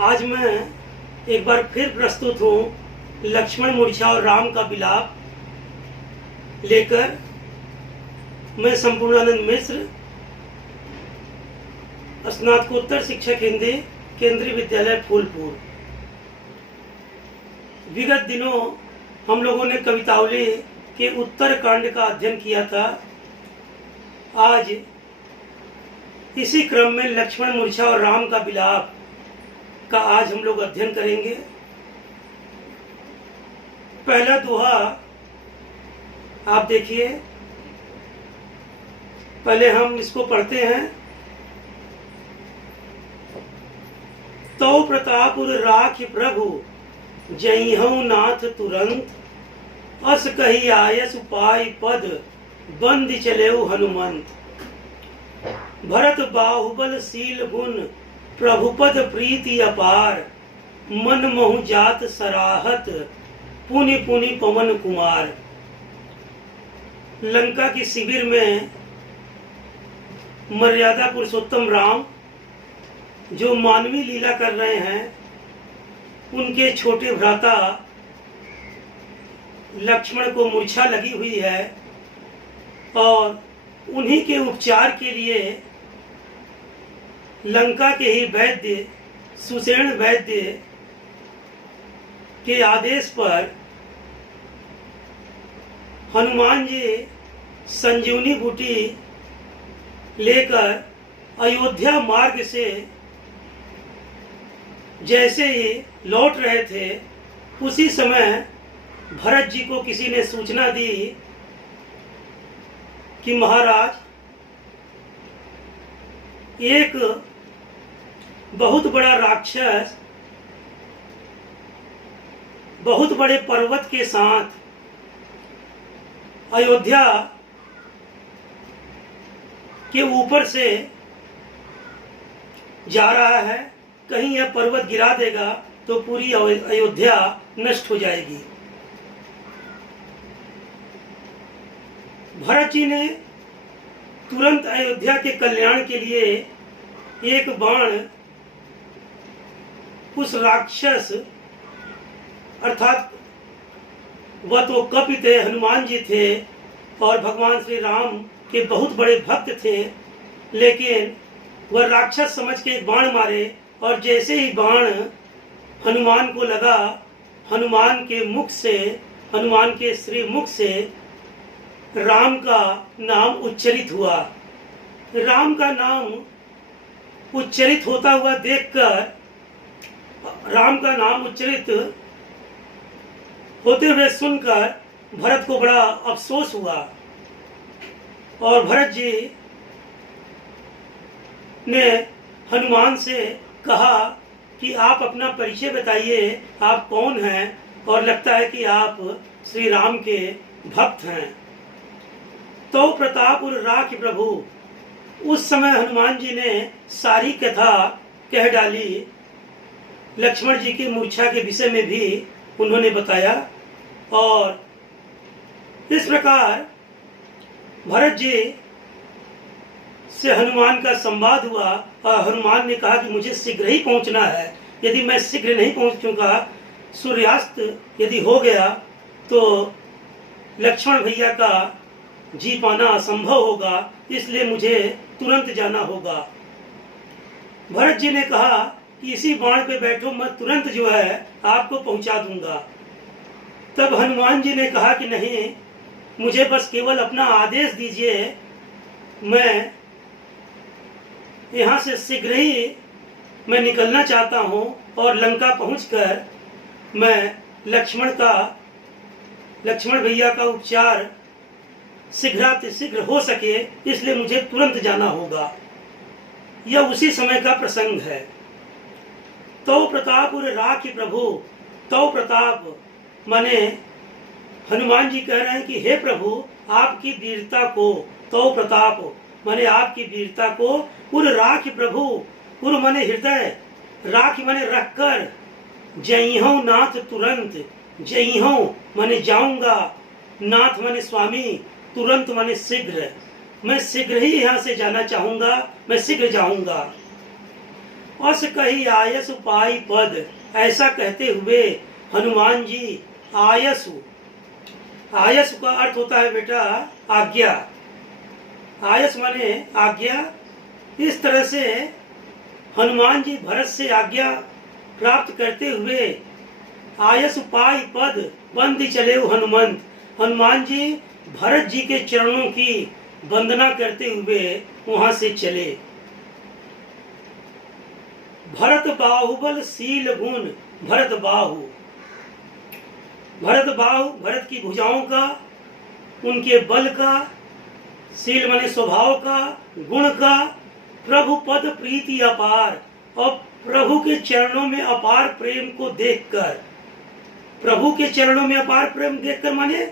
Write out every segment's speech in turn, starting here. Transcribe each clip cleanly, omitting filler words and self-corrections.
आज मैं एक बार फिर प्रस्तुत हूँ लक्ष्मण मूर्छा और राम का विलाप लेकर। मैं संपूर्णानंद मिश्र, स्नातकोत्तर शिक्षक हिंदी, केंद्रीय विद्यालय फूलपुर। विगत दिनों हम लोगों ने कवितावली के उत्तर कांड का अध्ययन किया था। आज इसी क्रम में लक्ष्मण मूर्छा और राम का विलाप का आज हम लोग अध्ययन करेंगे। पहला दोहा आप देखिए, पहले हम इसको पढ़ते हैं। तो प्रतापुर राखि प्रभु जइहऊ नाथ तुरंत, अस कही आयस उपाय पद बंद चलेऊ हनुमंत। भरत बाहुबल शील गुण प्रभुपद प्रीति अपार, मन महु जात सराहत पुनि पुनि पवन कुमार। लंका की शिविर में मर्यादा पुरुषोत्तम राम जो मानवीय लीला कर रहे हैं, उनके छोटे भ्राता लक्ष्मण को मूर्छा लगी हुई है और उन्हीं के उपचार के लिए लंका के ही वैद्य सुषेण वैद्य के आदेश पर हनुमान जी संजीवनी बूटी लेकर अयोध्या मार्ग से जैसे ही लौट रहे थे, उसी समय भरत जी को किसी ने सूचना दी कि महाराज, एक बहुत बड़ा राक्षस बहुत बड़े पर्वत के साथ अयोध्या के ऊपर से जा रहा है। कहीं यह पर्वत गिरा देगा तो पूरी अयोध्या नष्ट हो जाएगी। भरत जी ने तुरंत अयोध्या के कल्याण के लिए एक बाण उस राक्षस, अर्थात वह तो कपि थे, हनुमान जी थे और भगवान श्री राम के बहुत बड़े भक्त थे, लेकिन वह राक्षस समझ के एक बाण मारे और जैसे ही बाण हनुमान को लगा, हनुमान के मुख से, हनुमान के श्री मुख से राम का नाम उच्चरित हुआ। राम का नाम उच्चरित होता हुआ देखकर, राम का नाम उच्चरित होते हुए सुनकर भरत को बड़ा अफसोस हुआ और भरत जी ने हनुमान से कहा कि आप अपना परिचय बताइए, आप कौन हैं, और लगता है कि आप श्री राम के भक्त हैं। तो प्रतापुर राखि प्रभु, उस समय हनुमान जी ने सारी कथा कह डाली। लक्ष्मण जी की मूर्छा के विषय में भी उन्होंने बताया और इस प्रकार भरत जी से हनुमान का संवाद हुआ और हनुमान ने कहा कि मुझे शीघ्र ही पहुंचना है। यदि मैं शीघ्र नहीं पहुंचूंगा, सूर्यास्त यदि हो गया तो लक्ष्मण भैया का जी पाना असंभव होगा, इसलिए मुझे तुरंत जाना होगा। भरत जी ने कहा कि इसी बाण पे बैठो, मैं तुरंत जो है आपको पहुंचा दूंगा। तब हनुमान जी ने कहा कि नहीं, मुझे बस केवल अपना आदेश दीजिए, मैं यहाँ से शीघ्र ही मैं निकलना चाहता हूँ और लंका पहुंचकर मैं लक्ष्मण भैया का उपचार शीघ्र हो सके, इसलिए मुझे तुरंत जाना होगा। यह उसी समय का प्रसंग है। तो प्रतापुर राखि प्रभु, तो प्रताप माने हनुमान जी कह रहे हैं कि हे प्रभु, आपकी वीरता को, तो प्रताप माने आपकी वीरता को, उर राखि प्रभु, उर माने हृदय, राखि माने रखकर, जइहऊ नाथ तुरंत, जइहऊ माने जाऊंगा, नाथ माने स्वामी, तुरंत माने शीघ्र। मैं शीघ्र ही यहाँ से जाना चाहूंगा, मैं शीघ्र जाऊंगा। अस कही आयस पाई पद। ऐसा कहते हुए हनुमान जी आयसु, आयस का अर्थ होता है बेटा आज्ञा, आयस माने आज्ञा। इस तरह से हनुमान जी भरत से आज्ञा प्राप्त करते हुए आयस पाई पद बंदी चले हनुमंत, हनुमान जी भरत जी के चरणों की वंदना करते हुए वहां से चले। भरत बाहुबल शील गुण, भरत बाहु, भरत बाहु भरत की भुजाओं का, उनके बल का, शील माने स्वभाव का, गुण का, प्रभु पद प्रीति अपार, और प्रभु के चरणों में अपार प्रेम को देखकर, प्रभु के चरणों में अपार प्रेम देखकर माने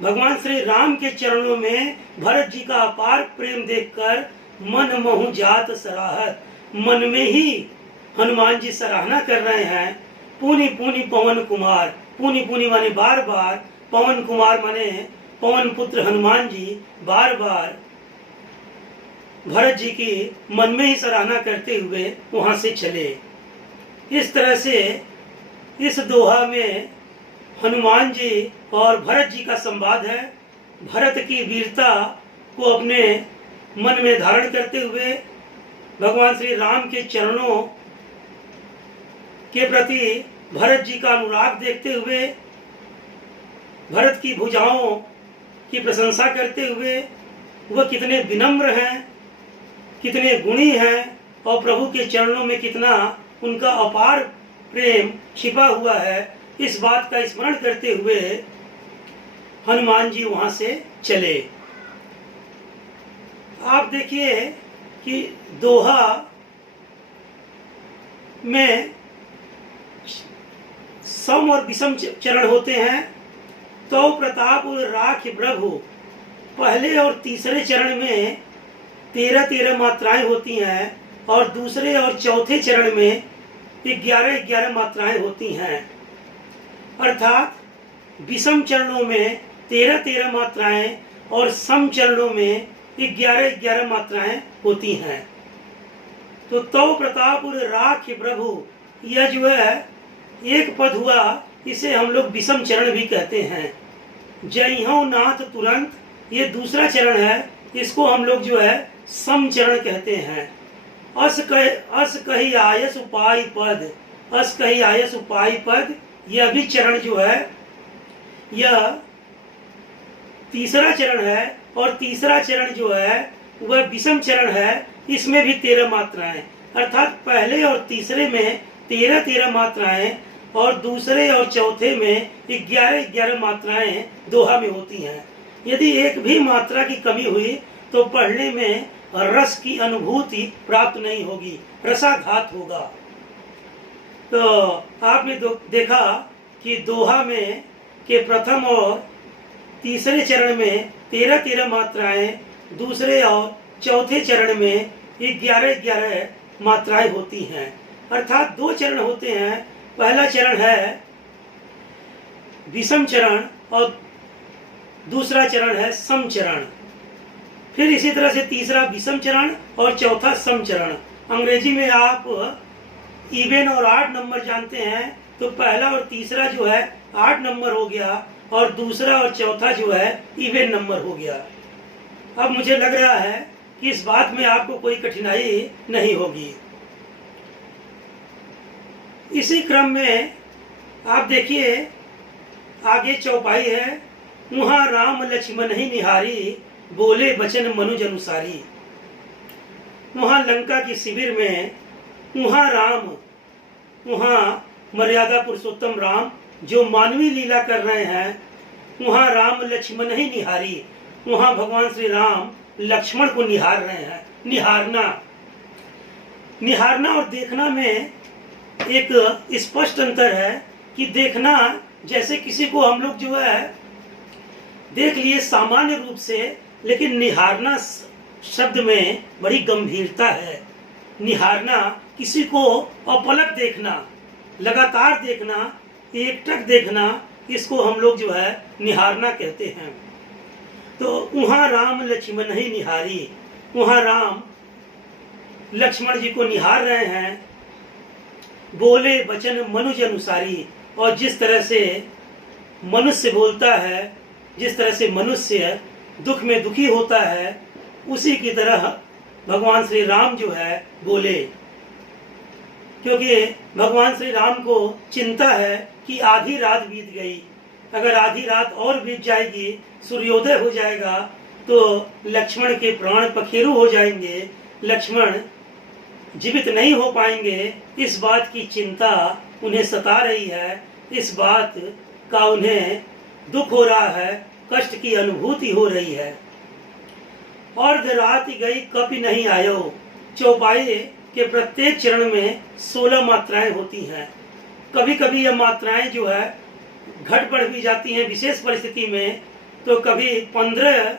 भगवान श्री राम के चरणों में भरत जी का अपार प्रेम देखकर मन मोहु जात सराहत, मन में ही हनुमान जी सराहना कर रहे हैं। पुनि पुनि पवन कुमार, पुनि पुनि माने बार बार, पवन कुमार माने पवन पुत्र हनुमान जी बार बार भरत जी की मन में ही सराहना करते हुए वहां से चले। इस तरह से इस दोहा में हनुमान जी और भरत जी का संवाद है। भरत की वीरता को अपने मन में धारण करते हुए भगवान श्री राम के चरणों के प्रति भरत जी का अनुराग देखते हुए, भरत की भुजाओं की प्रशंसा करते हुए वह कितने विनम्र हैं, कितने गुणी हैं, और प्रभु के चरणों में कितना उनका अपार प्रेम छिपा हुआ है, इस बात का स्मरण करते हुए हनुमान जी वहां से चले। आप देखिए कि दोहा में सम और विषम चरण होते हैं। तो प्रताप राख प्रभु, पहले और तीसरे चरण में 13-13 मात्राएं होती हैं, और दूसरे और चौथे चरण में 11-11 मात्राएं होती हैं। अर्थात विषम चरणों में 13-13 मात्राएं और सम चरणों में 11-11 मात्राएं होती हैं। तो प्रताप राख प्रभु, यह जो है एक पद हुआ, इसे हम लोग विषम चरण भी कहते हैं। जय हो नाथ तुरंत, ये दूसरा चरण है, इसको हम लोग जो है सम चरण कहते हैं। अस कही आयस उपाय पद, अस कही आयस उपाय पद, यह भी चरण जो है यह तीसरा चरण है, और तीसरा चरण जो है वह विषम चरण है। इसमें भी 13 मात्राएं, अर्थात पहले और तीसरे में 13-13 मात्राएं और दूसरे और चौथे में 11-11 मात्राएं दोहा में होती हैं। यदि एक भी मात्रा की कमी हुई तो पढ़ने में रस की अनुभूति प्राप्त नहीं होगी, रसाघात होगा। तो आपने देखा कि दोहा में के प्रथम और तीसरे चरण में 13-13 मात्राएं, दूसरे और चौथे चरण में 11-11 मात्राएं होती हैं। अर्थात 2 चरण होते हैं। पहला चरण है विषम चरण और दूसरा चरण है सम चरण। फिर इसी तरह से तीसरा विषम चरण और चौथा सम चरण। अंग्रेजी में आप इवन और 8 नंबर जानते हैं, तो पहला और तीसरा जो है 8 नंबर हो गया, और दूसरा और चौथा जो है इवन नंबर हो गया। अब मुझे लग रहा है कि इस बात में आपको कोई कठिनाई नहीं होगी। इसी क्रम में आप देखिए आगे चौपाई है, वहाँ राम लक्ष्मण ही निहारी, बोले बचन मनुज अनुसारी। वहाँ लंका की शिविर में वहाँ राम, वहाँ मर्यादा पुरुषोत्तम राम जो मानवीय लीला कर रहे हैं, वहाँ राम लक्ष्मण ही निहारी, वहाँ भगवान श्री राम लक्ष्मण को निहार रहे हैं। निहारना और देखना में एक स्पष्ट अंतर है कि देखना जैसे किसी को हम लोग जो है देख लिए सामान्य रूप से, लेकिन निहारना शब्द में बड़ी गंभीरता है। निहारना किसी को अपलक देखना, लगातार देखना, एकटक देखना, इसको हम लोग जो है निहारना कहते हैं। तो वहाँ राम लक्ष्मण ही निहारी, वहाँ राम लक्ष्मण जी को निहार रहे हैं। बोले वचन मनुज अनुसारी, और जिस तरह से मनुष्य बोलता है, जिस तरह से मनुष्य दुख में दुखी होता है, उसी की तरह भगवान श्री राम जो है बोले। क्योंकि भगवान श्री राम को चिंता है कि आधी रात बीत गई, अगर आधी रात और बीत जाएगी, सूर्योदय हो जाएगा, तो लक्ष्मण के प्राण पखेरु हो जाएंगे, लक्ष्मण जीवित नहीं हो पाएंगे। इस बात की चिंता उन्हें सता रही है, इस बात का उन्हें दुख हो रहा है, कष्ट की अनुभूति हो रही है। अर्धरात गई कपि नहीं आयो, चौपाई के प्रत्येक चरण में 16 मात्राएं होती हैं। कभी कभी यह मात्राएं जो है घट बढ़ भी जाती हैं विशेष परिस्थिति में, तो कभी 15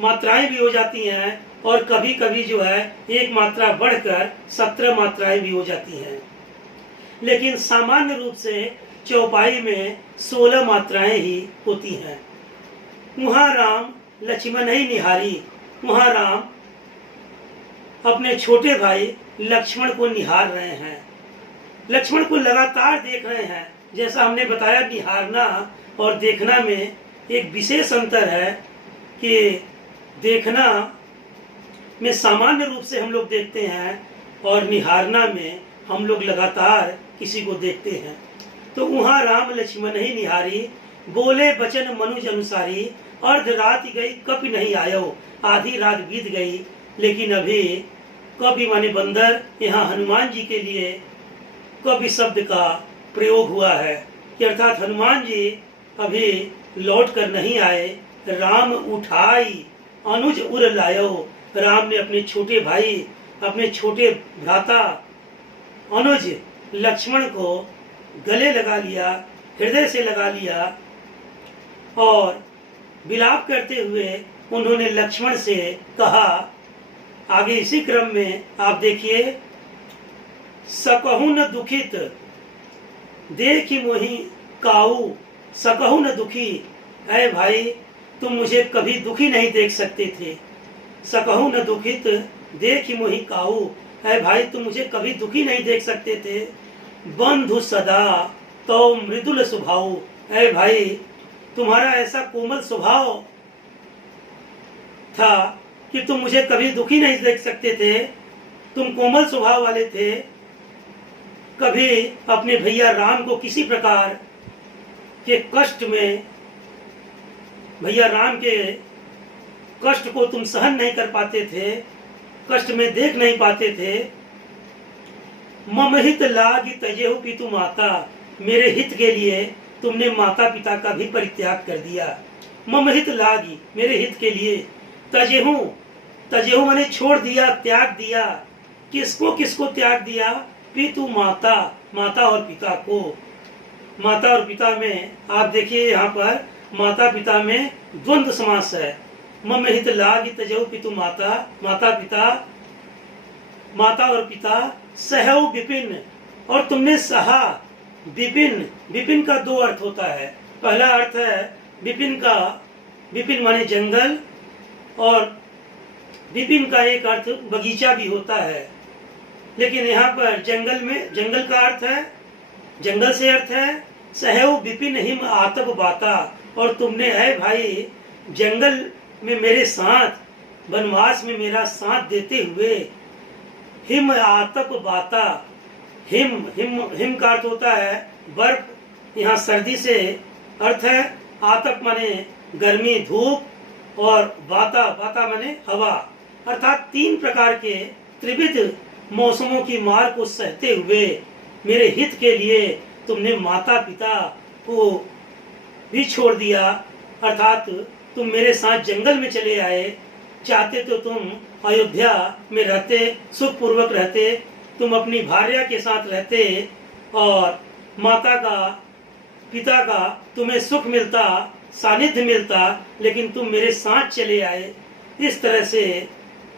मात्राएं भी हो जाती हैं, और कभी कभी जो है एक मात्रा बढ़कर 17 मात्राएं भी हो जाती हैं। लेकिन सामान्य रूप से चौपाई में 16 मात्राएं ही होती हैं। वहाँ राम लक्ष्मण ही निहारी, वहाँ राम अपने छोटे भाई लक्ष्मण को निहार रहे हैं, लक्ष्मण को लगातार देख रहे हैं। जैसा हमने बताया, निहारना और देखना में एक विशेष अंतर है कि देखना में सामान्य रूप से हम लोग देखते हैं, और निहारना में हम लोग लगातार किसी को देखते हैं। तो वहाँ राम लक्ष्मण ही निहारी, बोले वचन मनुज अनुसारी, अर्ध रात गई कपि नहीं आयो, आधी रात बीत गई, लेकिन अभी कपि माने बंदर, यहाँ हनुमान जी के लिए कपि शब्द का प्रयोग हुआ है कि अर्थात हनुमान जी अभी लौट कर नहीं आए। राम उठाई अनुज उर लायो, राम ने अपने छोटे भाई, अपने छोटे भ्राता अनुज लक्ष्मण को गले लगा लिया, हृदय से लगा लिया, और विलाप करते हुए उन्होंने लक्ष्मण से कहा। आगे इसी क्रम में आप देखिए, सकहु न दुखित देखी मोहि काऊ, सकहु न दुखी, ऐ भाई तुम मुझे कभी दुखी नहीं देख सकते थे। सकहु न दुखित देखी मोहि काऊ, ऐ भाई तुम मुझे कभी दुखी नहीं देख सकते थे। बंधु सदा तो मृदुल स्वभाव, ऐ भाई तुम्हारा ऐसा कोमल स्वभाव था कि तुम मुझे कभी दुखी नहीं देख सकते थे, तुम कोमल स्वभाव वाले थे। कभी अपने भैया राम को किसी प्रकार के कष्ट में, भैया राम के कष्ट को तुम सहन नहीं कर पाते थे, कष्ट में देख नहीं पाते थे। मम हित लागी तजेहु पितु माता, मेरे हित के लिए तुमने माता पिता का भी परित्याग कर दिया। मम हित लागी, मेरे हित के लिए, तजेहु, तजेहु माने छोड़ दिया, त्याग दिया। किसको किसको त्याग दिया? पितु माता, माता और पिता को। माता और पिता में आप देखिए यहाँ पर माता पिता में द्वंद्व समास है। मम हित लागी तजेहु पितु माता, माता पिता, माता और पिता, सहौ विपिन, और तुमने सहा विपिन। विपिन का दो अर्थ होता है। पहला अर्थ है विपिन का, विपिन माने जंगल, और विपिन का एक अर्थ बगीचा भी होता है। लेकिन यहाँ पर जंगल में, जंगल का अर्थ है, जंगल से अर्थ है सहौ विपिन हिम आतप बाता, और तुमने है भाई जंगल में मेरे साथ, वनवास में मेरा साथ देते हुए, हिम आतप बाता, हिम हिम हिम का अर्थ होता है बर्फ, यहाँ सर्दी से अर्थ है। आतप माने गर्मी धूप, और बाता, बाता माने हवा, अर्थात तीन प्रकार के त्रिविध मौसमों की मार को सहते हुए मेरे हित के लिए तुमने माता पिता को भी छोड़ दिया। अर्थात तुम मेरे साथ जंगल में चले आए, चाहते तो तुम अयोध्या में रहते, सुखपूर्वक रहते, तुम अपनी भार्या के साथ रहते, और माता का, पिता का तुम्हें सुख मिलता, सानिध्य मिलता, लेकिन तुम मेरे साथ चले आए। इस तरह से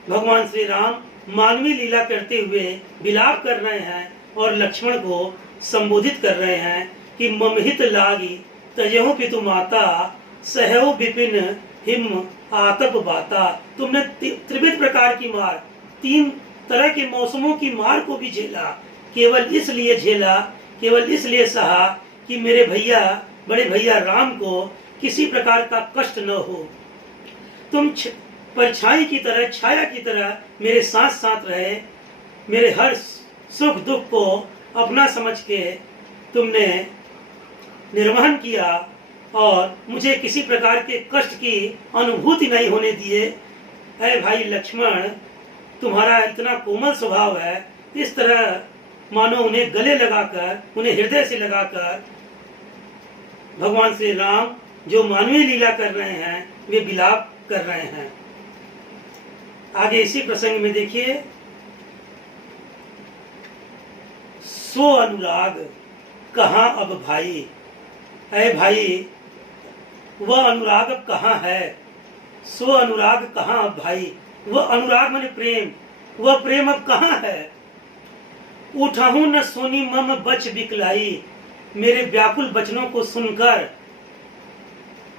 भगवान श्री राम मानवीय लीला करते हुए विलाप कर रहे हैं, और लक्ष्मण को संबोधित कर रहे हैं कि ममहित लागी तजेहु पितु माता, सहौ विपिन हिम आतप बाता। तुमने त्रिविध प्रकार की मार, तीन तरह के मौसमों की मार को भी झेला, केवल इसलिए झेला, केवल इसलिए सहा कि मेरे भैया, बड़े भैया राम को किसी प्रकार का कष्ट न हो। तुम परछाई की तरह, छाया की तरह मेरे साथ साथ रहे। मेरे हर सुख दुख को अपना समझ के तुमने निर्वहन किया और मुझे किसी प्रकार के कष्ट की अनुभूति नहीं होने दिए। अरे भाई लक्ष्मण, तुम्हारा इतना कोमल स्वभाव है, इस तरह मानो उन्हें गले लगाकर, उन्हें हृदय से लगाकर भगवान श्री राम जो मानवीय लीला कर रहे हैं, वे विलाप कर रहे हैं। आगे इसी प्रसंग में देखिए, सो अनुराग कहाँ अब भाई। अरे भाई, वह अनुराग अब कहाँ है? सो अनुराग कहाँ अब भाई। वह अनुराग माने प्रेम, वह प्रेम अब कहाँ है? उठाऊं न सोनी मम बच बिकलाई। मेरे व्याकुल वचनों को सुनकर,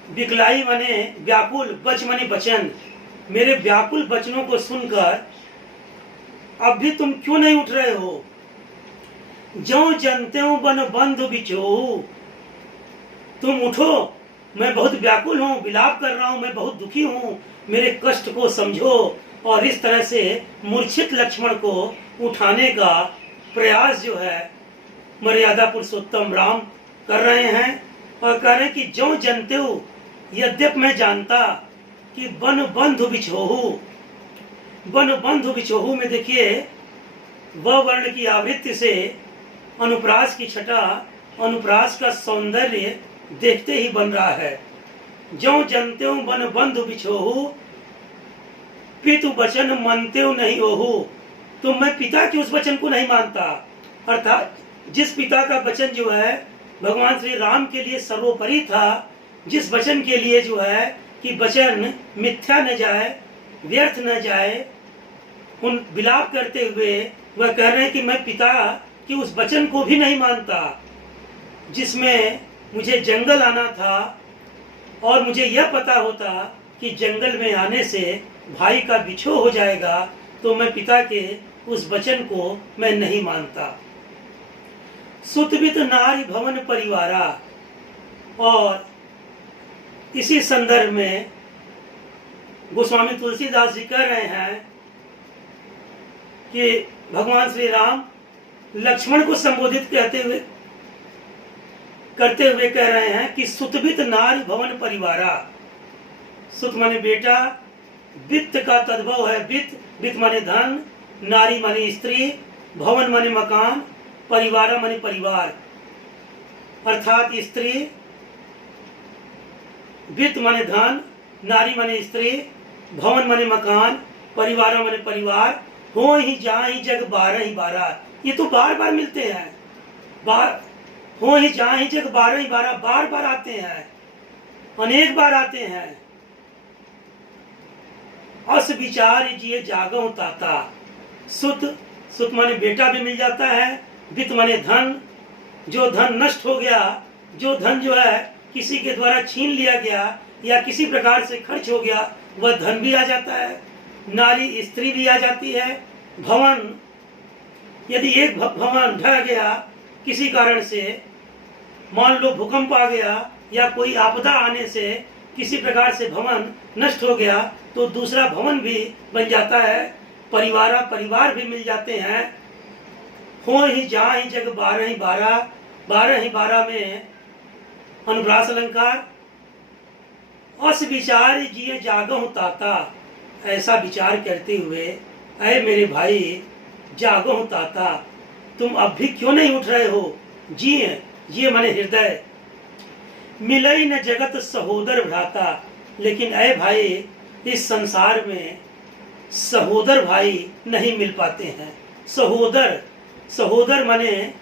बिकलाई माने व्याकुल, बच माने वचन, मेरे व्याकुल वचनों को सुनकर अब भी तुम क्यों नहीं उठ रहे हो? जो जनते हो बन बंधु बिछो। तुम उठो, मैं बहुत व्याकुल हूँ, विलाप कर रहा हूँ, मैं बहुत दुखी हूँ, मेरे कष्ट को समझो। और इस तरह से मूर्छित लक्ष्मण को उठाने का प्रयास जो है मर्यादा पुरुषोत्तम राम कर रहे हैं और कह रहे हैं कि जो जनते हो, यद्यप मैं जानता कि बन बंधु बिछोहू। बन बंधु बिछोहू में देखिए, व वर्ण की आवृत्ति से अनुप्रास की छटा, अनुप्रास का सौंदर्य देखते ही बन रहा है। जो जनते हो बन बंधु बिछोहू, पितु वचन मानते हो नहीं ओहू। तो मैं पिता के उस वचन को नहीं मानता, अर्थात जिस पिता का वचन जो है भगवान श्री राम के लिए सर्वोपरि था, जिस वचन के लिए जो है कि वचन मिथ्या न जाए, व्यर्थ न जाए, उन विलाप करते हुए वह कह रहे हैं कि मैं पिता कि उस वचन को भी नहीं मानता, जिसमें मुझे जंगल आना था और मुझे यह पता होता कि जंगल में आने से भाई का बिछो हो जाएगा, तो मैं पिता के उस वचन को मैं नहीं मानता। सुतवित नारी भवन परिवारा, और इसी संदर्भ में गोस्वामी तुलसीदास जी कह रहे हैं कि भगवान श्री राम लक्ष्मण को संबोधित करते हुए कह रहे हैं कि सुतवित नारी भवन परिवारा। सुत माने बेटा, वित्त का तद्भव है वित्त, वित्त माने धन, नारी माने स्त्री, भवन माने मकान, परिवारा माने परिवार, अर्थात स्त्री, वित्त माने धन, नारी माने स्त्री, भवन माने मकान, परिवारा माने परिवार, हो ही जहाँ ही जग 12 ही 12। ये तो बार बार मिलते हैं, बार हो ही जहाँ ही जग 12 ही 12, बार बार आते हैं, अनेक बार आते हैं। अस विचार जिए जागो ताता। सुत, सुत माने बेटा भी मिल जाता है, वित्त माने धन, जो धन नष्ट हो गया, जो धन जो है किसी के द्वारा छीन लिया गया या किसी प्रकार से खर्च हो गया, वह धन भी आ जाता है। नारी स्त्री भी आ जाती है। भवन, यदि एक भवन ढह गया किसी कारण से, मान लो भूकंप आ गया या कोई आपदा आने से किसी प्रकार से भवन नष्ट हो गया, तो दूसरा भवन भी बन जाता है। परिवारा, परिवार भी मिल जाते हैं। हो ही जहाँ ही जग 12 ही 12, 12 ही 12 में अनुप्रास अलंकार। अस विचार जिए जागहु ताता, ऐसा विचार करते हुए, अरे मेरे भाई जागहु ताता, तुम अब भी क्यों नहीं उठ रहे हो? जिए, जिए माने हृदय। मिलई न जगत सहोदर भ्राता, लेकिन अरे भाई इस संसार में सहोदर भाई नहीं मिल पाते हैं। सहोदर, सहोदर माने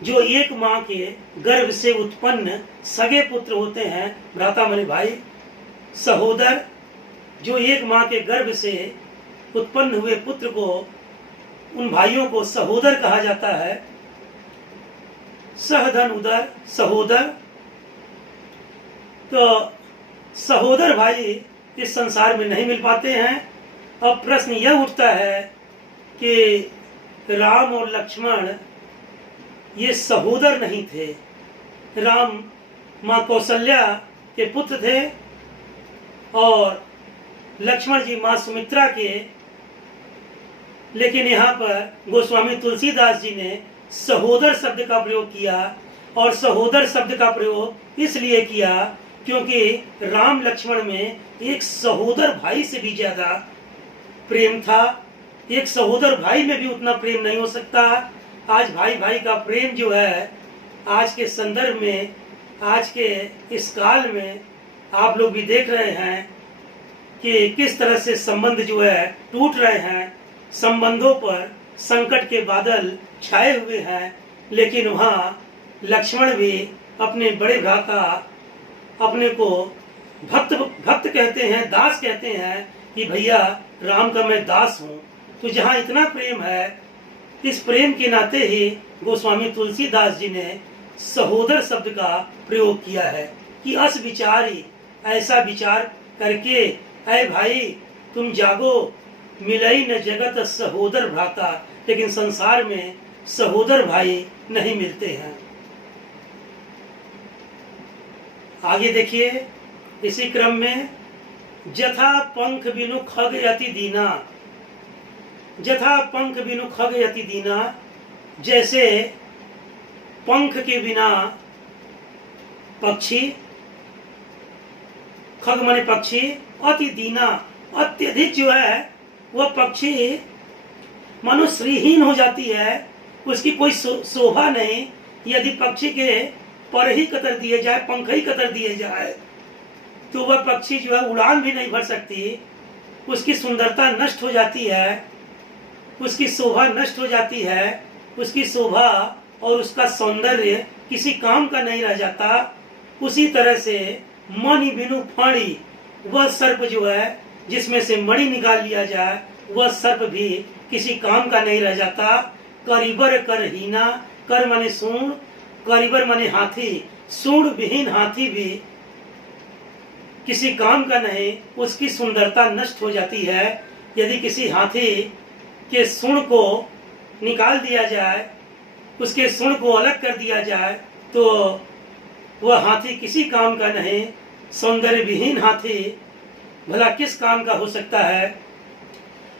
जो एक माँ के गर्भ से उत्पन्न सगे पुत्र होते हैं। भ्राता माने भाई, सहोदर जो एक माँ के गर्भ से उत्पन्न हुए पुत्र को, उन भाइयों को सहोदर कहा जाता है। सहधन उदर, सहोदर। तो सहोदर भाई इस संसार में नहीं मिल पाते हैं। अब प्रश्न यह उठता है कि राम और लक्ष्मण ये सहोदर नहीं थे। राम माँ कौशल्या के पुत्र थे और लक्ष्मण जी माँ सुमित्रा के। लेकिन यहाँ पर गोस्वामी तुलसीदास जी ने सहोदर शब्द का प्रयोग किया, और सहोदर शब्द का प्रयोग इसलिए किया क्योंकि राम लक्ष्मण में एक सहोदर भाई से भी ज्यादा प्रेम था। एक सहोदर भाई में भी उतना प्रेम नहीं हो सकता। आज भाई भाई का प्रेम जो है, आज के संदर्भ में, आज के इस काल में आप लोग भी देख रहे हैं कि किस तरह से संबंध जो है टूट रहे हैं। संबंधों पर संकट के बादल छाए हुए हैं। लेकिन वहाँ लक्ष्मण भी अपने बड़े भ्राता, अपने को भक्त कहते हैं, दास कहते हैं कि भैया राम का मैं दास हूँ। तो जहाँ इतना प्रेम है, इस प्रेम के नाते ही गोस्वामी तुलसीदास जी ने सहोदर शब्द का प्रयोग किया है कि अस विचारी, ऐसा विचार करके, ऐ भाई तुम जागो, मिलई न जगत सहोदर भ्राता। लेकिन संसार में सहोदर भाई नहीं मिलते हैं। आगे देखिए इसी क्रम में, जथा पंख बिनु खग यति दीना, जथा पंख बिनु खग यति दीना, जैसे पंख के बिना पक्षी, खग माने पक्षी, अति दीना अत्यधिक जो है वह पक्षी मानो श्रीहीन हो जाती है, उसकी कोई शोभा नहीं। यदि पक्षी के पर ही कतर दिए जाए, पंख ही कतर दिए जाए, तो वह पक्षी जो है उड़ान भी नहीं भर सकती। उसकी सुंदरता नष्ट हो जाती है, उसकी शोभा नष्ट हो जाती है, उसकी शोभा और उसका सौंदर्य किसी काम का नहीं रह जाता। उसी तरह से मणि बिनु फणी, वह सर्प जो है जिसमें से मणि निकाल लिया जाए, वह सर्प भी किसी काम का नहीं रह जाता। करिबर करहीना, कर माने सूंड, करिबर माने हाथी, सूंड विहीन हाथी भी किसी काम का नहीं, उसकी सुंदरता नष्ट हो जाती है। यदि किसी हाथी के सूंड को निकाल दिया जाए, उसके सूंड को अलग कर दिया जाए, तो वह हाथी किसी काम का नहीं। सौंदर्य विहीन हाथी भला किस काम का हो सकता है।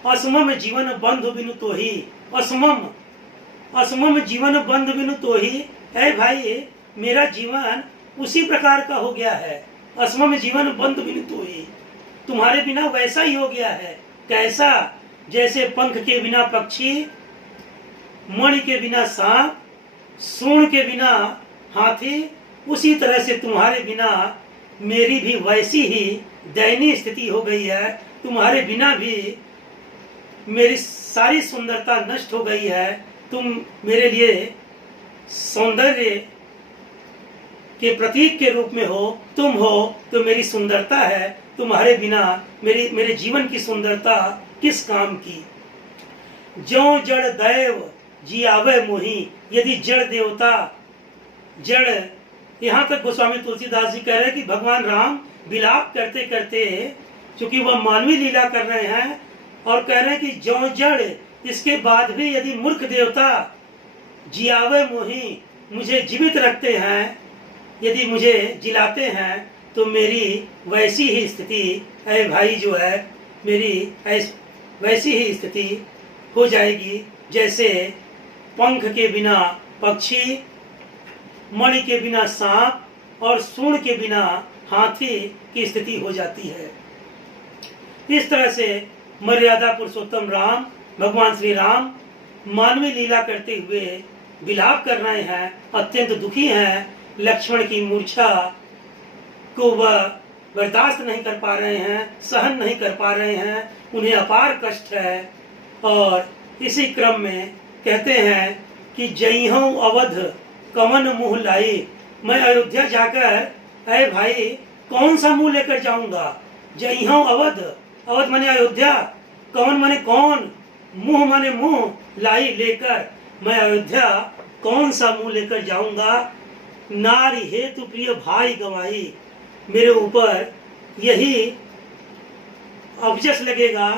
असमम जीवन बंधु बिनु तो ही, असमम असमम जीवन बंधु बिनु तो ही, है भाई मेरा जीवन उसी प्रकार का हो गया है। असमम जीवन बंधु बिनु तो ही, तुम्हारे बिना वैसा ही हो गया है। कैसा? जैसे पंख के बिना पक्षी, मणि के बिना सांप, सूंड के बिना हाथी, उसी तरह से तुम्हारे बिना मेरी भी वैसी ही दयनीय स्थिति हो गई है। तुम्हारे बिना भी मेरी सारी सुंदरता नष्ट हो गई है। तुम मेरे लिए सौंदर्य के प्रतीक के रूप में हो, तुम हो तो मेरी सुंदरता है। तुम्हारे बिना मेरे जीवन की सुंदरता किस काम की। ज्यों जड़ दैव जियावे मोही, यदि जड़ देवता, जड़, यहाँ तक गोस्वामी तुलसीदास जी कह रहे हैं कि भगवान राम विलाप करते करते, चूंकि वह मानवीय लीला कर रहे हैं, और कह रहे हैं कि ज्यों जड़, इसके बाद भी यदि मूर्ख देवता जियावे मोही, मुझे जीवित रखते हैं, यदि मुझे जिलाते हैं, तो मेरी वैसी ही स्थिति है भाई जो है, मेरी वैसी ही स्थिति हो जाएगी जैसे पंख के बिना पक्षी, मणि के बिना सांप और सूंड के बिना हाथी की स्थिति हो जाती है। इस तरह से मर्यादा पुरुषोत्तम राम, भगवान श्री राम मानवीय लीला करते हुए विलाप कर रहे हैं, अत्यंत दुखी हैं। लक्ष्मण की मूर्छा को वह बर्दाश्त नहीं कर पा रहे हैं, सहन नहीं कर पा रहे हैं, उन्हें अपार कष्ट है। और इसी क्रम में कहते हैं कि जइहूं अवध कमन मुँह लाई, मैं अयोध्या जाकर अरे भाई कौन सा मुंह लेकर जाऊंगा। जइहूं अवध, अवध माने अयोध्या, कौन माने कौन, मुंह माने मुंह, लाई लेकर, मैं अयोध्या कौन सा मुंह लेकर जाऊंगा। नारी हेतु प्रिय भाई गवाही, मेरे ऊपर यही अवजस लगेगा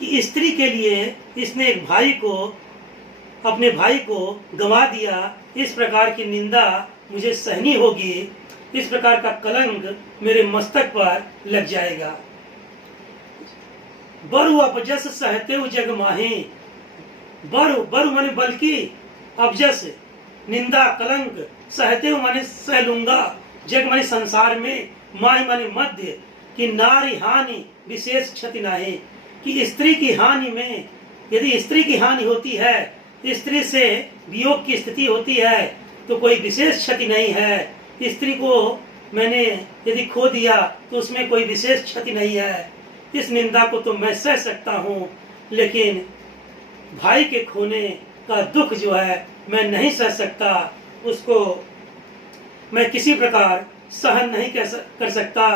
कि स्त्री के लिए इसने एक भाई को, अपने भाई को गंवा दिया, इस प्रकार की निंदा मुझे सहनी होगी, इस प्रकार का कलंक मेरे मस्तक पर लग जाएगा। बरु अपजस सहते हो जग माहे, बरु बरु माने बल्कि, अपजस निंदा कलंक, सहते हो माने सह लूंगा, जग माने संसार में, माही माने मध्य, कि नारी हानि विशेष क्षति नाहे, कि स्त्री की हानि में, यदि स्त्री की हानि होती है, स्त्री से वियोग की स्थिति होती है, तो कोई विशेष क्षति नहीं है। स्त्री को मैंने यदि खो दिया तो उसमें कोई विशेष क्षति नहीं है। इस निंदा को तो मैं सह सकता हूँ, लेकिन भाई के खोने का दुख जो है मैं नहीं सह सकता, उसको मैं किसी प्रकार सहन नहीं कर सकता।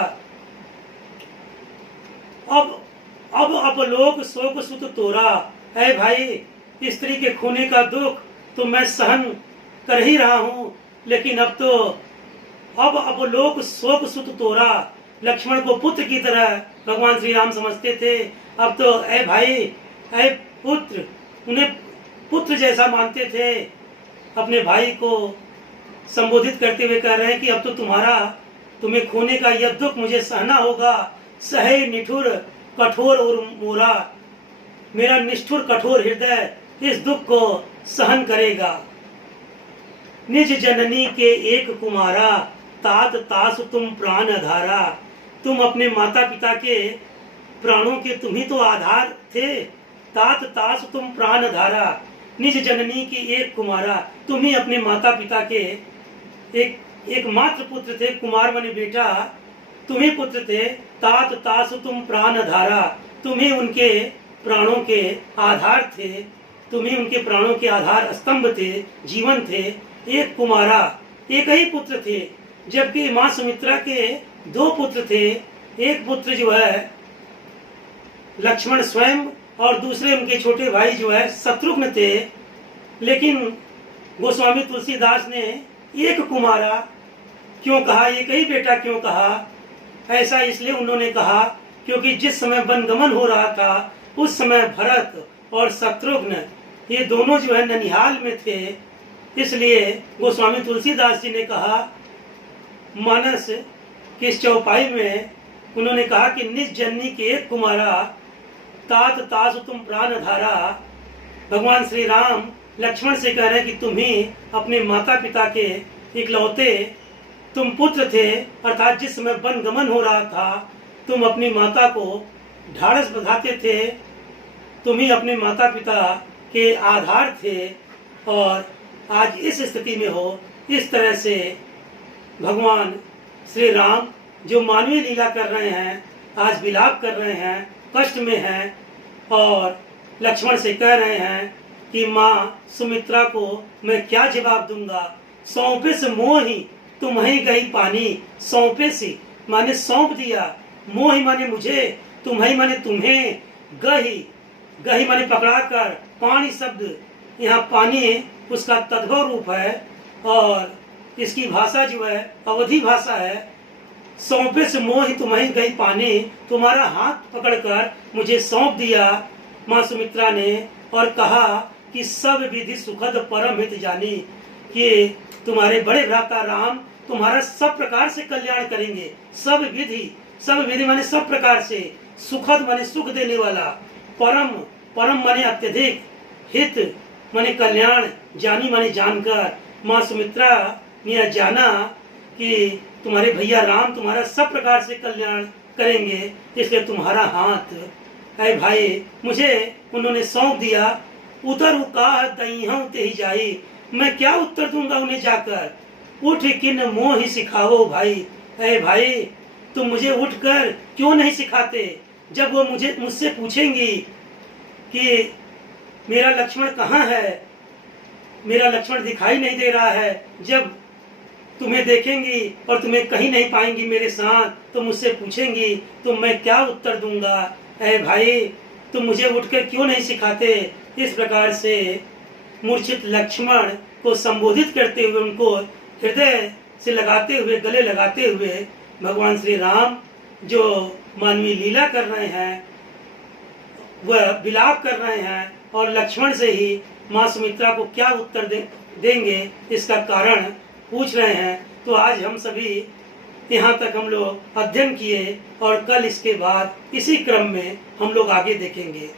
अब अपलोक शोक सुत तोरा, है भाई स्त्री के खोने का दुख तो मैं सहन कर ही रहा हूँ, लेकिन अब अपलोक शोक सुत तोरा, लक्ष्मण को पुत्र की तरह भगवान श्री राम समझते थे। अब तो ऐ भाई, ऐ पुत्र, उन्हें पुत्र जैसा मानते थे। अपने भाई को संबोधित करते हुए कह रहे हैं कि अब तो तुम्हें खोने का यह दुख मुझे सहना होगा। सहे निठुर कठोर और मोरा, मेरा निष्ठुर कठोर हृदय इस दुख को सहन करेगा। निज जननी के एक कुमारा, तात तास तुम प्राण आधारा, तुम अपने माता पिता के प्राणों के तुम ही तो आधार थे। तात तास तुम प्राण आधारा, निज जननी की एक कुमारा, तुम ही अपने माता पिता के एकमात्र पुत्र थे। कुमार माने बेटा, तुम ही पुत्र थे। तात तास तुम प्राण आधारा, तुम ही उनके प्राणों के आधार थे, तुम ही उनके प्राणों के आधार स्तंभ थे, जीवन थे। एक कुमारा, एक ही पुत्र थे, जबकि मां सुमित्रा के दो पुत्र थे। एक पुत्र जो है लक्ष्मण स्वयं और दूसरे उनके छोटे भाई जो है शत्रुघ्न थे। लेकिन गोस्वामी तुलसीदास ने एक कुमारा क्यों कहा, एक ही बेटा क्यों कहा? ऐसा इसलिए उन्होंने कहा क्योंकि जिस समय वनगमन हो रहा था उस समय भरत और शत्रुघ्न ये दोनों जो है ननिहाल में थे। इसलिए गोस्वामी तुलसीदास जी ने कहा, मानस की इस चौपाई में उन्होंने कहा कि निज जननी के एक कुमारा, तात तास तुम प्राण धारा। भगवान श्री राम लक्ष्मण से कह रहे हैं कि तुम ही अपने माता पिता के इकलौते तुम पुत्र थे, अर्थात जिस समय वन गमन हो रहा था तुम अपनी माता को ढाढ़स बंधाते थे, तुम ही अपने माता पिता के आधार थे, और आज इस स्थिति में हो। इस तरह से भगवान श्री राम जो मानवीय लीला कर रहे हैं, आज विलाप कर रहे हैं, कष्ट में हैं, और लक्ष्मण से कह रहे हैं कि माँ सुमित्रा को मैं क्या जवाब दूंगा। सौंपे से मोही तुम्हें गई पानी, सौंपे से माने सौंप दिया, मोही माने मुझे, तुम्हें माने तुम्हें, गही गही माने पकड़ा कर, पानी शब्द यहाँ पानी उसका तद्भव रूप है, और इसकी भाषा जो है अवधि भाषा है। सौंपे से मोही तुम्हें गई पानी, तुम्हारा हाथ पकड़कर मुझे सौंप दिया माँ सुमित्रा ने, और कहा कि सब विधि सुखद परम हित जानी, कि तुम्हारे बड़े भ्राता राम तुम्हारा सब प्रकार से कल्याण करेंगे। सब विधि माने सब प्रकार से, सुखद माने सुख देने वाला, परम परम माने अत्यधिक, हित माने कल्याण, जानी माने जानकर। माँ सुमित्रा ने जाना कि तुम्हारे भैया राम तुम्हारा सब प्रकार से कल्याण करेंगे, इसलिए तुम्हारा हाथ है भाई मुझे उन्होंने सौंप दिया। उतर उकाह दईहूं ते ही जाई, मैं क्या उत्तर दूंगा उन्हें जाकर। उठ किन मोह ही सिखाओ भाई, ऐ भाई तुम मुझे उठकर क्यों नहीं सिखाते। जब वो मुझसे पूछेंगी कि मेरा लक्ष्मण कहाँ है, मेरा लक्ष्मण दिखाई नहीं दे रहा है, जब तुम्हें देखेंगी और तुम्हें कहीं नहीं पाएंगी मेरे साथ, तो मुझसे पूछेंगी तो मैं क्या उत्तर दूंगा। ऐ भाई तुम मुझे उठकर क्यों नहीं सिखाते। इस प्रकार से मूर्छित लक्ष्मण को संबोधित करते हुए, उनको हृदय से लगाते हुए, गले लगाते हुए भगवान श्री राम जो मानवीय लीला कर रहे हैं, वह विलाप कर रहे हैं और लक्ष्मण से ही माँ सुमित्रा को क्या उत्तर देंगे इसका कारण पूछ रहे हैं। तो आज हम सभी यहाँ तक हम लोग अध्ययन किए और कल इसके बाद इसी क्रम में हम लोग आगे देखेंगे।